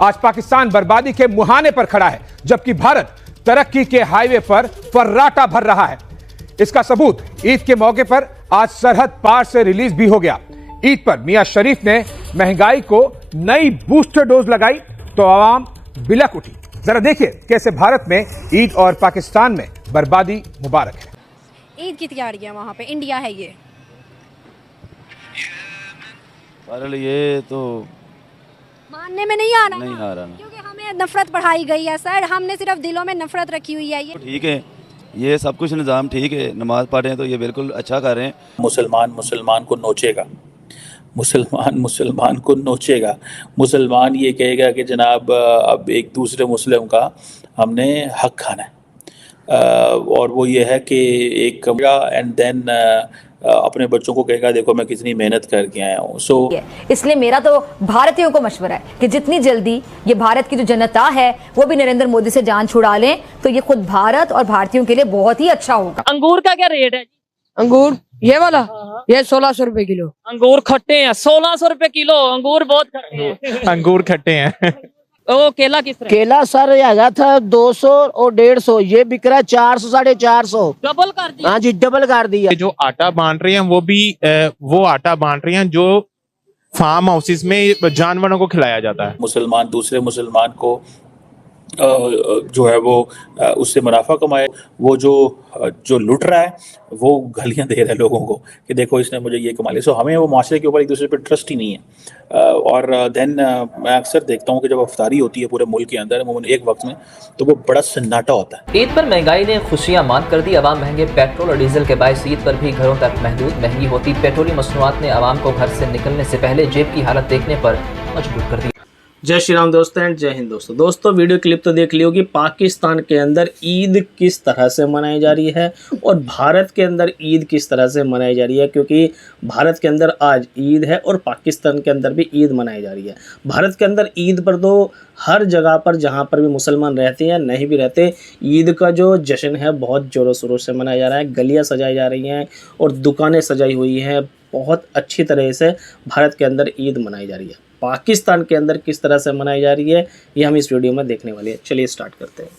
आज पाकिस्तान बर्बादी के मुहाने पर खड़ा है, जबकि भारत तरक्की के हाईवे पर फर्राटा भर रहा है। इसका सबूत ईद के मौके पर आज सरहद पार से रिलीज भी हो गया। ईद पर मियां शरीफ ने महंगाई को नई बूस्टर डोज लगाई तो आवाम बिलक उठी। जरा देखिए कैसे भारत में ईद और पाकिस्तान में बर्बादी मुबारक है। ईद की तैयारियां वहां पे, इंडिया है ये। ये तो मानने में नहीं आ रहा ना क्योंकि हमें नफरत बढ़ाई गई है सर, हमने सिर्फ दिलों में नफरत रखी हुई है। ये ठीक है, ये सब कुछ निज़ाम ठीक है, नमाज पढ़ रहे हैं तो ये बिल्कुल अच्छा कर रहे हैं। मुसलमान मुसलमान को नोचेगा, मुसलमान मुसलमान को नोचेगा, मुसलमान ये कहेगा कि जनाब अब एक दूसरे मुस्लिम का हमने हक खाना है, और वो ये है कि एक एंड देन अपने बच्चों को कहेगा देखो मैं कितनी मेहनत करके आया हूँ। इसलिए मेरा तो भारतीयों को मशवरा है कि जितनी जल्दी ये भारत की जो जनता है वो भी नरेंद्र मोदी से जान छुड़ा लें तो ये खुद भारत और भारतीयों के लिए बहुत ही अच्छा होगा। अंगूर का क्या रेट है? अंगूर ये वाला ये 1600 रुपए किलो। अंगूर खट्टे हैं, 1600 रुपए किलो। अंगूर बहुत खट्टे हैं। अंगूर खट्टे हैं। ओ केला किस तरह? केला सर आया था 200 और 150, ये बिक रहा है 400 450। डबल कर दिया। हाँ जी डबल कर दिया। जो आटा बांट रहे हैं वो भी वो आटा बांट रहे हैं जो फार्म हाउसेस में जानवरों को खिलाया जाता है। मुसलमान दूसरे मुसलमान को जो है वो उससे मुनाफा कमाए, वो जो लुट रहा है वो गालियां दे रहा है लोगों को कि देखो इसने मुझे ये कमा लिया। सो हमें वो माशरे के ऊपर एक दूसरे पे ट्रस्ट ही नहीं है। और देन मैं अक्सर देखता हूँ कि जब अफ्तारी होती है पूरे मुल्क के अंदर एक वक्त में, तो वो बड़ा सन्नाटा होता है। ईद पर महंगाई ने खुशियां मान कर दी। आवाम महंगे पेट्रोल और डीजल के बायस ईद पर भी घरों तक महदूद महंगी होती पेट्रोलियम मसनूआत ने आवाम को घर से निकलने से पहले जेब की हालत देखने पर मजबूर कर दिया। जय श्री राम दोस्तों एंड जय हिंद दोस्तों वीडियो क्लिप तो देख ली होगी पाकिस्तान के अंदर ईद किस तरह से मनाई जा रही है और भारत के अंदर ईद किस तरह से मनाई जा रही है, क्योंकि भारत के अंदर आज ईद है और पाकिस्तान के अंदर भी ईद मनाई जा रही है। भारत के अंदर ईद पर तो हर जगह पर जहाँ पर भी मुसलमान रहते हैं नहीं भी रहते, ईद का जो जश्न है बहुत ज़ोरों शोरों से मनाया जा रहा है। गलियाँ सजाई जा रही हैं और दुकानें सजाई हुई हैं, बहुत अच्छी तरह से भारत के अंदर ईद मनाई जा रही है। पाकिस्तान के अंदर किस तरह से मनाई जा रही है ये हम इस वीडियो में देखने वाले हैं। चलिए स्टार्ट करते हैं।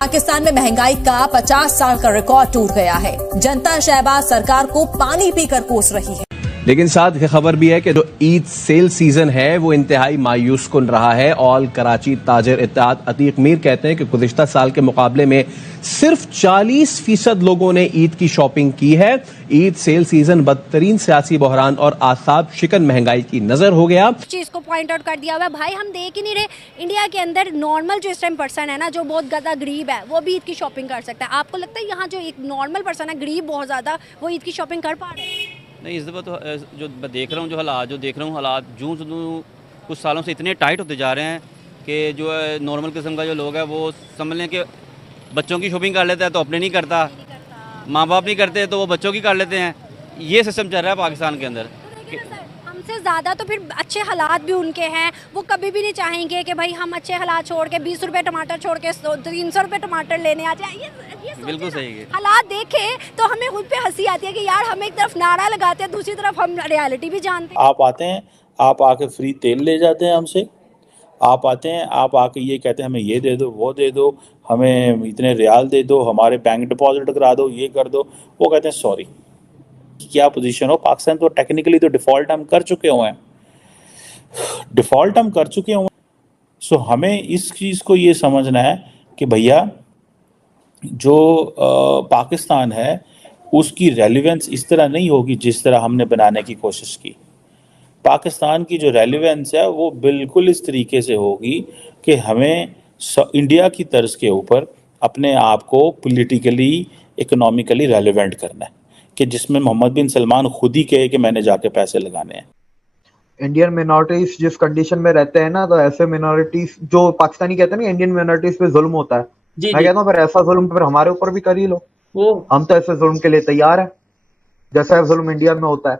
पाकिस्तान में महंगाई का 50 साल का रिकॉर्ड टूट गया है। जनता शहबाज सरकार को पानी पीकर कोस रही है। लेकिन साथ ही खबर भी है कि जो ईद सेल सीजन है वो इंतहाई मायूस कुन रहा है। ऑल कराची ताजिर इत्तेहाद अतीक मीर कहते हैं कि गुज़िश्ता साल के मुकाबले में सिर्फ 40% लोगों ने ईद की शॉपिंग की है। ईद सेल सीजन बदतरीन सियासी बहरान और आसाब शिकन महंगाई की नजर हो गया। चीज को पॉइंट आउट कर दिया हुआ भाई, हम देख ही नहीं रहे इंडिया के अंदर नॉर्मल जो इस टाइम पर्सन है ना, जो बहुत ज्यादा गरीब है, वो भी ईद की शॉपिंग कर सकता है। आपको लगता है यहाँ जो एक नॉर्मल पर्सन है गरीब बहुत ज्यादा, वो ईद की शॉपिंग कर पा रहे हैं? नहीं, इस दफ़ा तो जो मैं देख रहा हूँ, जो हालात जो देख रहा हूँ, हालात जूँ कुछ सालों से इतने टाइट होते जा रहे हैं कि जो नॉर्मल किस्म का जो लोग है वो समझ लें कि बच्चों की शॉपिंग कर लेता है तो अपने नहीं करता, माँ बाप नहीं करते तो वो बच्चों की कर लेते हैं। ये सिस्टम चल रहा है पाकिस्तान के अंदर। हमसे ज़्यादा तो फिर अच्छे हालात भी उनके हैं, वो कभी भी नहीं चाहेंगे कि भाई हम अच्छे हालात छोड़ के 20 रुपये टमाटर छोड़ के 300 रुपये टमाटर लेने आ जाए। ये बिल्कुल सही है। हालात देखें तो हमें खुद पे हंसी आती है कि यार हम एक तरफ नारा लगाते हैं, दूसरी तरफ हम रियलिटी भी जानते हैं। आप आते हैं, आप आके फ्री तेल ले जाते हैं हमसे, आप आते हैं, आप आके ये कहते हैं हमें ये दे दो, वो दे दो, हमें इतने रियाल दे दो, हमारे बैंक डिपॉजिट करा दो, ये कर दो। वो कहते हैं सॉरी। क्या पोजीशन हो, पाकिस्तान तो टेक्निकली तो डिफ़ॉल्ट हम कर चुके हुए हैं, डिफ़ॉल्ट हम कर चुके हुए। सो हमें इस चीज़ को ये समझना है कि भैया जो पाकिस्तान है उसकी रेलिवेंस इस तरह नहीं होगी जिस तरह हमने बनाने की कोशिश की। पाकिस्तान की जो रेलिवेंस है वो बिल्कुल इस तरीके से होगी कि हमें इंडिया की तर्ज के ऊपर अपने आप को पॉलिटिकली इकोनॉमिकली रेलिवेंट करना है, कि जिसमें मोहम्मद बिन सलमान खुद ही कहे कि मैंने जाके पैसे लगाने हैं। इंडियन मिनॉरिटीज जिस कंडीशन में रहते हैं ना, तो ऐसे मिनॉरिटीज जो पाकिस्तानी कहते हैं ना इंडियन मिनॉरिटीज पे जुल्म होता है, मैं कहता हूँ फिर ऐसा जुल्म फिर हमारे ऊपर भी कर ही लो। हम तो ऐसे जुल्म के लिए तैयार है जैसा जुल्म इंडिया में होता है।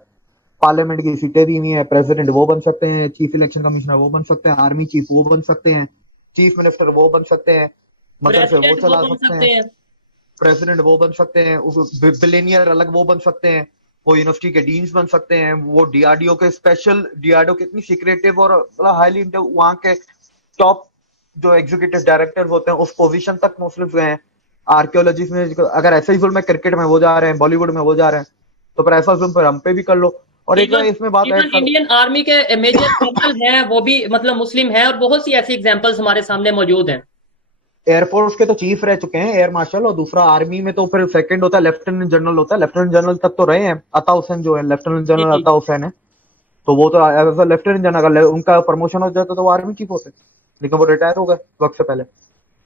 पार्लियामेंट की सीटें दी हुई हैं, प्रेसिडेंट वो बन सकते हैं, चीफ इलेक्शन कमिश्नर वो बन सकते हैं, आर्मी चीफ वो बन सकते हैं, चीफ मिनिस्टर वो बन सकते हैं, मदरसे वो चला सकते हैं, प्रेसिडेंट वो बन सकते हैं, बिलियनियर अलग वो बन सकते हैं, वो यूनिवर्सिटी के डीन्स बन सकते हैं, वो डीआरडीओ के स्पेशल, डीआरडीओ के इतनी सीक्रेटिव और हाईली वहाँ के टॉप जो एग्जीक्यूटिव डायरेक्टर होते हैं उस पोजीशन तक मुस्लिम गए हैं। आर्कियोलॉजी में अगर ऐसा ही जुल्म है, क्रिकेट में वो जा रहे हैं, बॉलीवुड में वो जा रहे हैं, तो फिर ऐसा जुल्म फिर हम पे भी कर लो। और एक इसमें बात है, इंडियन आर्मी के मेजर जनरल हैं वो भी मतलब मुस्लिम हैं, और बहुत सी ऐसी एग्जांपल्स हमारे सामने मौजूद हैं। एयरफोर्स के तो चीफ रह चुके हैं, एयर मार्शल, और दूसरा आर्मी में तो फिर सेकंड होता है लेफ्टिनेंट जनरल होता है। लेफ्टिनेंट जनरल तक तो रहे हैं, अता हुसैन जो है लेफ्टिनेंट जनरल अता हुसैन है, तो वो तो एज अ लेफ्टिनेंट जनरल, उनका प्रमोशन हो जाता तो वो आर्मी चीफ होते, लेकिन वो रिटायर हो गए वक्त से पहले।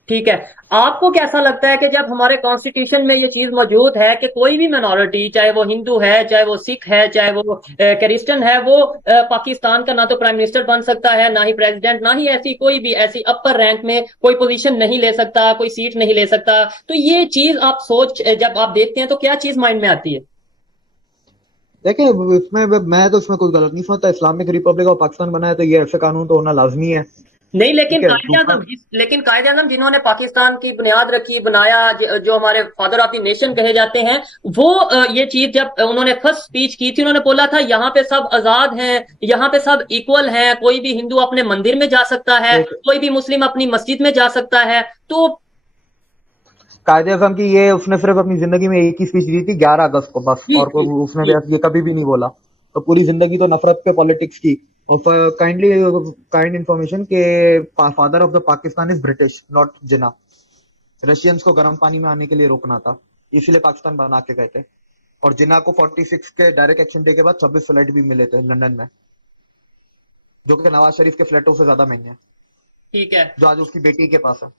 ठीक है, आपको कैसा लगता है कि जब हमारे कॉन्स्टिट्यूशन में ये चीज मौजूद है कि कोई भी मिनॉरिटी, चाहे वो हिंदू है, चाहे वो सिख है, चाहे वो क्रिश्चियन है, वो पाकिस्तान का ना तो प्राइम मिनिस्टर बन सकता है, ना ही प्रेसिडेंट, ना ही ऐसी कोई भी ऐसी अपर रैंक में कोई पोजीशन नहीं ले सकता, कोई सीट नहीं ले सकता, तो ये चीज आप जब आप देखते हैं तो क्या चीज माइंड में आती है? देखिए, इसमें मैं तो इसमें कोई गलत नहीं समझता। इस्लामिक रिपब्लिक ऑफ पाकिस्तान बना है तो ये ऐसे कानून तो होना लाजमी है। नहीं, लेकिन कायदे आज़म जिन्होंने पाकिस्तान की बुनियाद रखी, बनाया, जो हमारे फादर ऑफ द नेशन कहे जाते हैं, वो ये चीज जब उन्होंने फर्स्ट स्पीच की थी, उन्होंने बोला था यहाँ पे सब आजाद हैं, यहाँ पे सब इक्वल हैं, कोई भी हिंदू अपने मंदिर में जा सकता है, कोई भी मुस्लिम अपनी मस्जिद में जा सकता है। तो कायदे आज़म की ये उसने सिर्फ अपनी जिंदगी में एक ही स्पीच दी थी 11 अगस्त को बस, और कोई उसने ये कभी भी नहीं बोला। तो पूरी जिंदगी तो नफरत पे पॉलिटिक्स की। और काइंड इंफॉर्मेशन के father of the Pakistan is British, not Jinnah. Russians को गर्म पानी में आने के लिए रोकना था, इसलिए पाकिस्तान बना के गए थे। और जिन्ना को 46 के डायरेक्ट एक्शन डे के बाद 26 फ्लाइट भी मिले थे लंदन में, जो कि नवाज शरीफ के फ्लैटों से ज्यादा महंगे हैं। ठीक है, जो आज उसकी बेटी के पास है।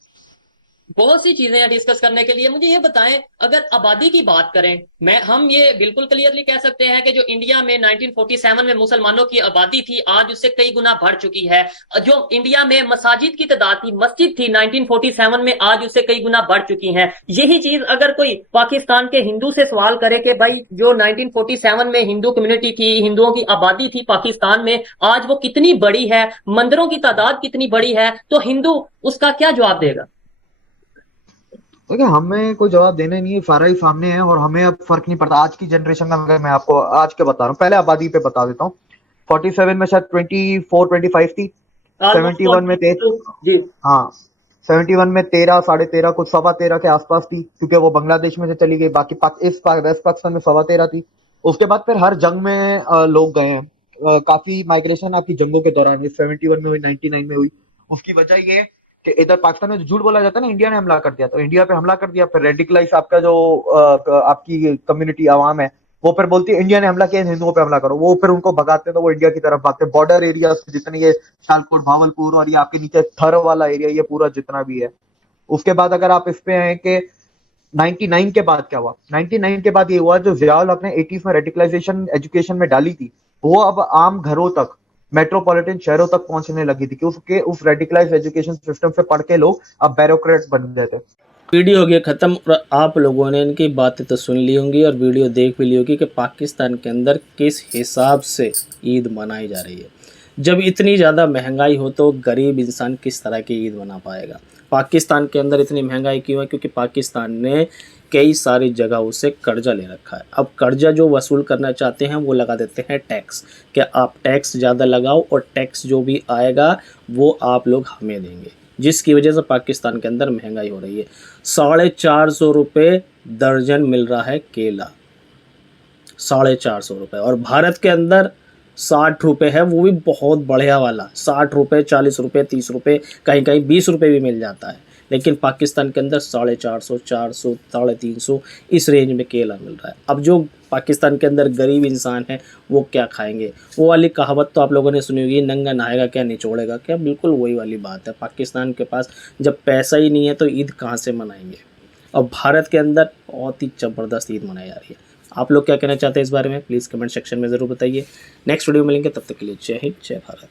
बहुत सी चीजें हैं डिस्कस करने के लिए। मुझे ये बताएं, अगर आबादी की बात करें, हम ये बिल्कुल क्लियरली कह सकते हैं कि जो इंडिया में 1947 में मुसलमानों की आबादी थी, आज उससे कई गुना बढ़ चुकी है। जो इंडिया में मसाजिद की तादाद थी, मस्जिद थी 1947 में, आज उससे कई गुना बढ़ चुकी हैं। यही चीज अगर कोई पाकिस्तान के हिंदू से सवाल करे कि भाई जो 1947 में हिंदू कम्युनिटी थी, हिंदुओं की आबादी थी पाकिस्तान में, आज वो कितनी बड़ी है, मंदिरों की तादाद कितनी बड़ी है, तो हिंदू उसका क्या जवाब देगा? देखिए, हमें कोई जवाब देने नहीं है, सारा ही सामने है और हमें अब फर्क नहीं पड़ता। आज की जनरेशन में अगर मैं आपको आज के बता रहा हूँ, पहले आबादी पे बता देता हूँ। 47 में शायद 24-25 थी, 71 में 13, हाँ 71 में 13, 13.5, कुछ 13.25 के आसपास थी, क्योंकि वो बांग्लादेश में से चली गई। बाकी वेस्ट पाकिस्तान में 13.25 थी। उसके बाद फिर हर जंग में लोग गए हैं, काफी माइग्रेशन आपकी जंगों के दौरान हुई, 71 में हुई, 99 में हुई। उसकी वजह ये कि इधर पाकिस्तान में जो झूठ बोला जाता है ना, इंडिया ने हमला कर दिया, तो इंडिया पे हमला कर दिया, फिर रेडिकलाइज आपका जो आपकी कम्युनिटी आवाम है वो फिर बोलती है इंडिया ने हमला किया, हिंदुओं पे हमला करो। वो फिर उनको भगाते हैं तो वो इंडिया की तरफ भागते हैं। बॉर्डर एरिया जितने ये शालकोट, भावलपुर और ये आपके नीचे थर वाला एरिया, ये पूरा जितना भी है। उसके बाद अगर आप इस पे हैं कि 99 के बाद क्या हुआ, 99 के बाद ये हुआ जो ज़ियाउल हक ने 80s में रेडिकलाइजेशन एजुकेशन में डाली थी, वो अब आम घरों तक, मेट्रोपॉलिटन शहरों तक पहुंचने लगी थी, क्योंकि उस रेडिकलाइज एजुकेशन सिस्टम से पढ़ के लोग अब ब्यूरोक्रेट्स बन गए थे। वीडियो हो गया खत्म, और आप लोगों ने इनकी बातें तो सुन ली होंगी और वीडियो देख भी ली होगी कि पाकिस्तान के अंदर किस हिसाब से ईद मनाई जा रही है। जब इतनी ज़्यादा महंगाई हो तो गरीब इंसान किस तरह की ईद मना पाएगा? पाकिस्तान के अंदर इतनी महंगाई क्यों है? क्योंकि पाकिस्तान ने कई सारी जगहों से कर्जा ले रखा है। अब कर्जा जो वसूल करना चाहते हैं वो लगा देते हैं टैक्स, कि आप टैक्स ज़्यादा लगाओ और टैक्स जो भी आएगा वो आप लोग हमें देंगे, जिसकी वजह से पाकिस्तान के अंदर महंगाई हो रही है। 450 रुपये दर्जन मिल रहा है केला, 450 रुपये, और भारत के अंदर 60 रुपये है, वो भी बहुत बढ़िया वाला 60 रुपये, 40 रुपये, 30 रुपये, कहीं कहीं 20 रुपये भी मिल जाता है। लेकिन पाकिस्तान के अंदर 450, 400, 350 इस रेंज में केला मिल रहा है। अब जो पाकिस्तान के अंदर गरीब इंसान है वो क्या खाएंगे? वो वाली कहावत तो आप लोगों ने सुनी होगी, नंगा नहाएगा क्या निचोड़ेगा क्या, बिल्कुल वही वाली बात है। पाकिस्तान के पास जब पैसा ही नहीं है तो ईद कहाँ से मनाएंगे? और भारत के अंदर बहुत ही ज़बरदस्त ईद मनाई जा रही है। आप लोग क्या कहना चाहते हैं इस बारे में? प्लीज़ कमेंट सेक्शन में ज़रूर बताइए। नेक्स्ट वीडियो मिलेंगे, तब तक के लिए जय हिंद, जय भारत।